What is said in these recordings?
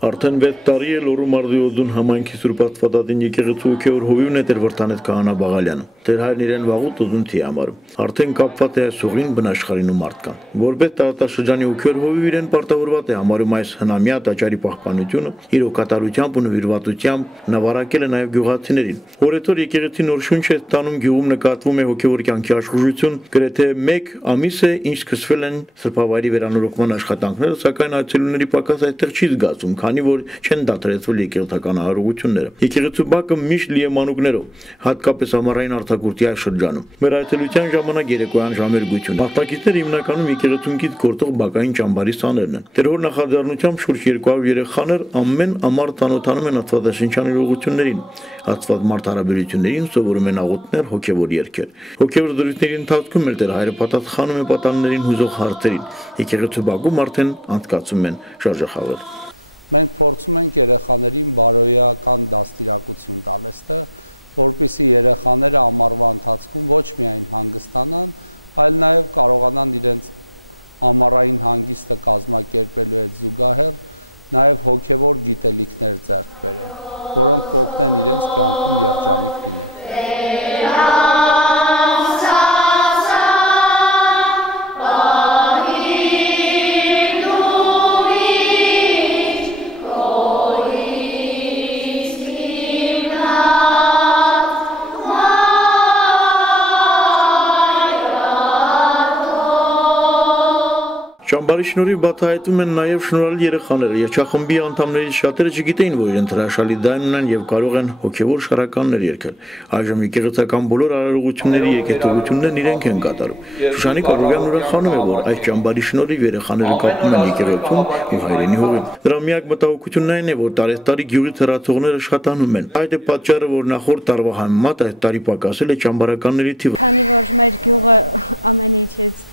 Արդեն 6 տարի է Լոռու մարզի Օձուն համայնքի Սուրբ Աստվածածին եկեղեցու հոգևոր հովիվն է Տեր Վրդանետ Քահանա Բաղալյանը։ Տեր հայրն իրեն վաղուց Օձունցի համարում։ Արդեն կապված է սողին բնաշխարհին ու մարդկան։ Որպես տարածաշրջանի հոգևոր հովիվ իրեն պարտավորված է համարում այս հնամյա տաճարի պահպանությունը, իր օգտարությամբ ու նվիրվածությամբ նավարակել է նաև գյուղացիներին։ Օրեցօր եկեղեցի նոր շունչ է ստանում, գյուղում նկատվում է հոգևոր կյանքի աշխուժություն, գրեթե 1 ամիս է ինչ սկսվել են սրբավայրի վերանորոգման աշխատանքները, սակայն այցելուների պակաս այդտեղ չի զգացում, քանի որ չեն դադարեցվել եկեղեցական արարողությունները։ Եկեղեցու բակը միշտ լի է մանուկներով, հատկապես ամառային արձակուրդի այս շրջանում։ Մեր այցելության ժամանակ երեկոյան ժամերգություն։ Մասնակիցները հիմնականում եկեղեցունքից գործող բակային ճամբարի սաներն են։ Տեր հոր նախաձեռնությամբ շուրջ 200 երեխաներ ամեն ամառ ծանոթանում են աստվածաշնչյան իրողություններին, աստված մարդ հարաբերություններին, սովորում են աղոթներ, հոգևոր երգեր։ Հոգևոր զրույցների ընթացքում մեր Տեր հայրը պատասխանում է պատաններին հուզող հարցերին։ Եկեղեցու բակում արդեն անցկացում են շարժախաղեր։ Մենք փորձում ենք երեխաներին բարոյական դաստիարակություն տալ այստեղ, որպեսզի երեխաները ամառվա ընթացքում ոչ միայն հանգստանան, այլ նաև կարողանան իրենց ամառային հանգիստը կազմակերպելու հետ զուգահեռ նաև հոգևոր գիտելիքներ ձեռք բերեն, որոնք կօգնեն իրենց կյանքում երջանիկ լինել։ Ճամբարի շնորհիվ բացահայտվում են նաև շնորհալի երեխաները։ Երգչախմբի անդամներից շատերը չգիտեին, որ իրենք հրաշալի ձայն ունեն եւ կարող են հոգևոր շարականներ երգել։ Այժմ եկեղեցական բոլոր արարողությունների եկեղեցություններն իրենք են կատարում։ Շուշանիկ Արոյան ուրախանում է, որ այս ճամբարի շնորհիվ երեխաները կապվում են եկեղեցուն ու հայրենի հողին։ Դրա միակ մտահոգությունն այն է, որ տարեստարի գյուղից հեռացողները շատանում են։ Այդ է պատճառը, որ նախորդ տարվա համեմատ այս տարի պակասել է ճամբարականների թիվը։ Քանի որ մեր գյուղը ամեն ինչից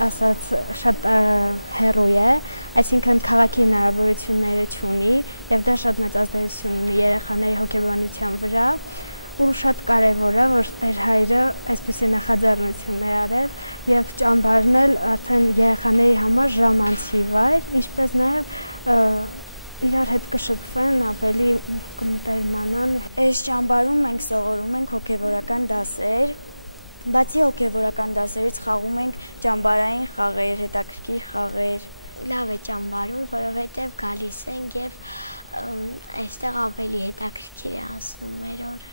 ասած շատ հեռու է, այսինքն քաղաքի հնարավորությունները չունի եւ դա շատ մեծ ազդեցություն ունի երեխաների հոգեբանության վրա ու շատ կարեւոր է, որ Տեր հայրը այսպիսի նախաձեռնություն է արել եւ ճամբարն էլ արդեն երեխաների համար ժամանցի վայր, ինչպես նաեւ իրար հետ կշփվեն, ավելի կմտերմանան։ Այս ճամբարում մենք սովորում ենք հոգեվորական դասեր։ Բացի հոգևորական դասերից խաղում ենք ճամբարային խաղեր, հետաքրքիր խաղեր։ Լավ է ճամբարում, որովհետև գալիս ենք եւ այստեղ ավելի հետաքրքիր է անցնում մեր օրը։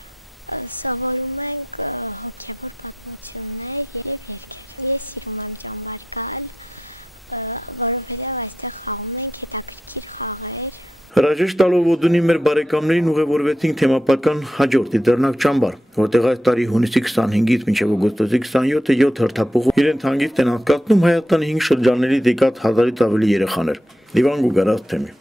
Սովորում ենք հոգևոր պատմություններ եւ երգեր։ Ես սիրում եմ ճամբար գալ, որովհետև այստեղ խաղում ենք հետաքրքիր խաղեր։ Հրաժեշտ տալով Օձունի մեր բարեկամներին ուղևորվեցինք թեմապատկան հաջորդի Դեռնակ ճամբար, որտեղ այս տարի հունիսի 25-ից մինչև օգոստոսի 27-ը 7 հերթափոխում իրենց հանգիստ են անցկացնում Հայաստանի 5 շրջաններից եկած 1000-ից ավելի երեխաներ։ Լիվան Գուգարաց թեմի։